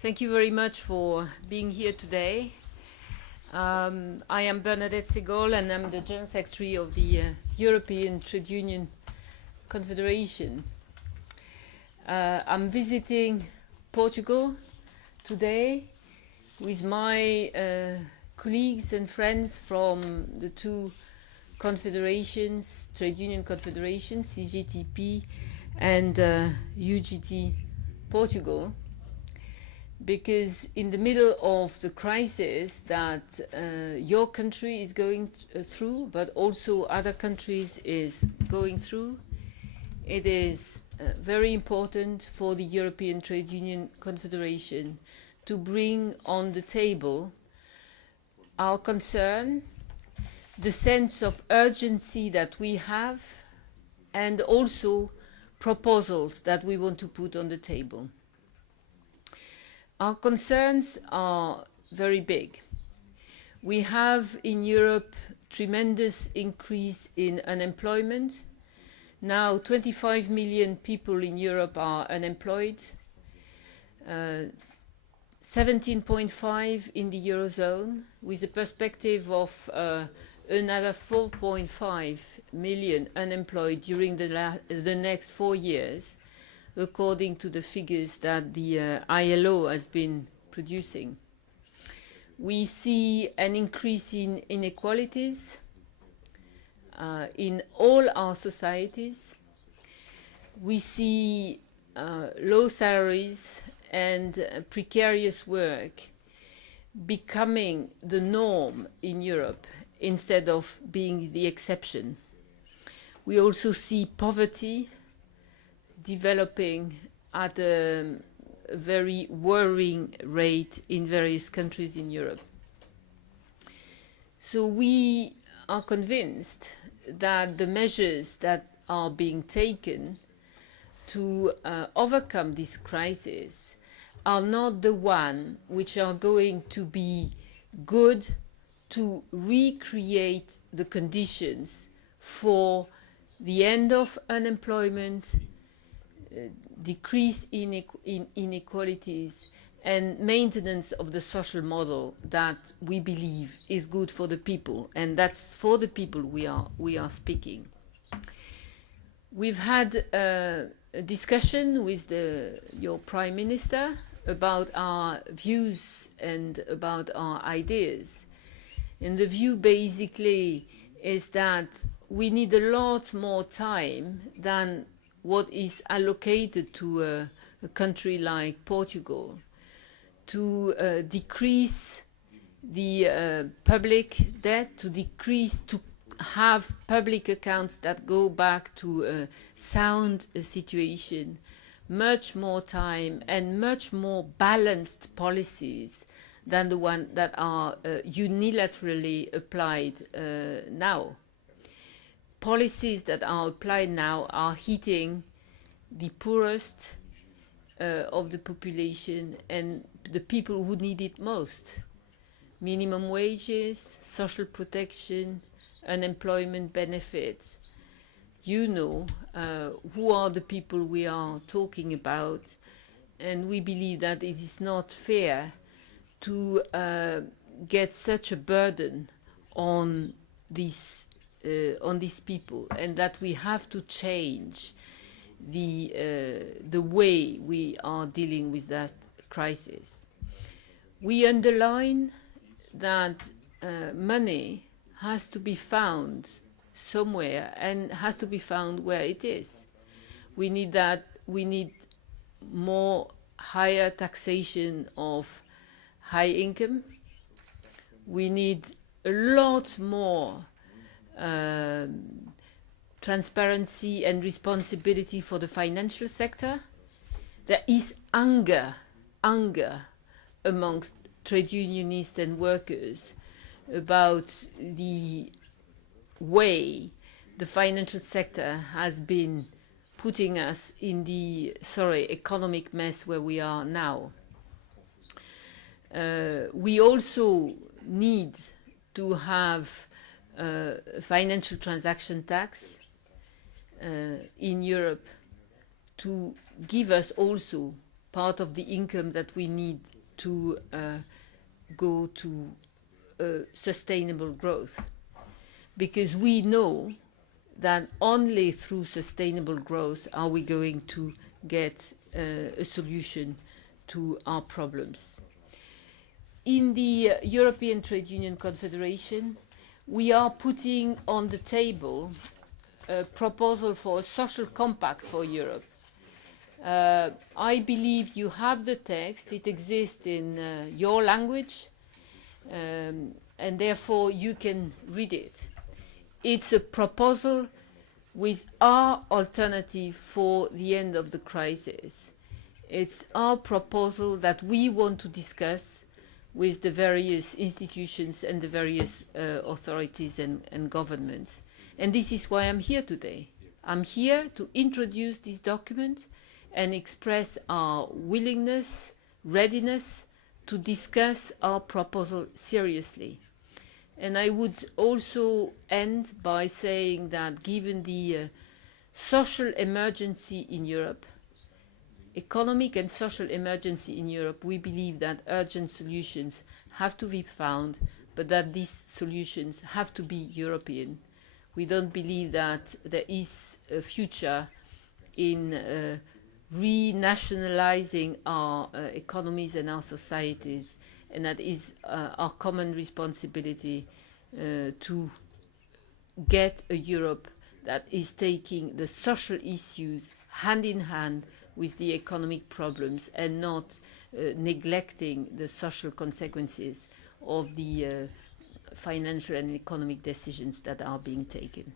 Thank you very much for being here today. I am Bernadette Ségol, and I'm the General Secretary of the European Trade Union Confederation. I'm visiting Portugal today with my colleagues and friends from the two confederations, Trade Union Confederations, CGTP and UGT Portugal, because in the middle of the crisis that your country is going through, but also other countries is going through, it is very important for the European Trade Union Confederation to bring on the table our concern, the sense of urgency that we have, and also proposals that we want to put on the table. Our concerns are very big. We have in Europe tremendous increase in unemployment. Now 25 million people in Europe are unemployed, 17.5 in the Eurozone, with a perspective of another 4.5 million unemployed during the next 4 years, according to the figures that the ILO has been producing. We see an increase in inequalities in all our societies. We see low salaries and precarious work becoming the norm in Europe instead of being the exception. We also see poverty developing at a very worrying rate in various countries in Europe. So we are convinced that the measures that are being taken to overcome this crisis are not the ones which are going to be good to recreate the conditions for the end of unemployment, decrease in inequalities, and maintenance of the social model that we believe is good for the people, and that's for the people we are speaking. We've had a discussion with your Prime Minister about our views and about our ideas, and the view basically is that we need a lot more time than what is allocated to a country like Portugal to decrease the public debt, to have public accounts that go back to a sound situation, much more time and much more balanced policies than the ones that are unilaterally applied now. Policies that are applied now are hitting the poorest of the population and the people who need it most. Minimum wages, social protection, unemployment benefits. You know who are the people we are talking about, and we believe that it is not fair to get such a burden on these people, and that we have to change the way we are dealing with that crisis. We underline that money has to be found somewhere and has to be found where it is. We need more higher taxation of high income. We need a lot more transparency and responsibility for the financial sector. There is anger amongst trade unionists and workers about the way the financial sector has been putting us in the economic mess where we are now. We also need to have financial transaction tax in Europe to give us also part of the income that we need to go to sustainable growth. Because we know that only through sustainable growth are we going to get a solution to our problems. In the European Trade Union Confederation, we are putting on the table a proposal for a social compact for Europe. I believe you have the text. It exists in your language, and therefore you can read it. It's a proposal with our alternative for the end of the crisis. It's our proposal that we want to discuss with the various institutions and the various authorities and governments. And this is why I'm here today. I'm here to introduce this document and express our willingness, readiness to discuss our proposal seriously. And I would also end by saying that given the social emergency in Europe, economic and social emergency in Europe, we believe that urgent solutions have to be found, but that these solutions have to be European. We don't believe that there is a future in renationalizing our economies and our societies, and that is our common responsibility to get a Europe that is taking the social issues hand in hand with the economic problems and not neglecting the social consequences of the financial and economic decisions that are being taken.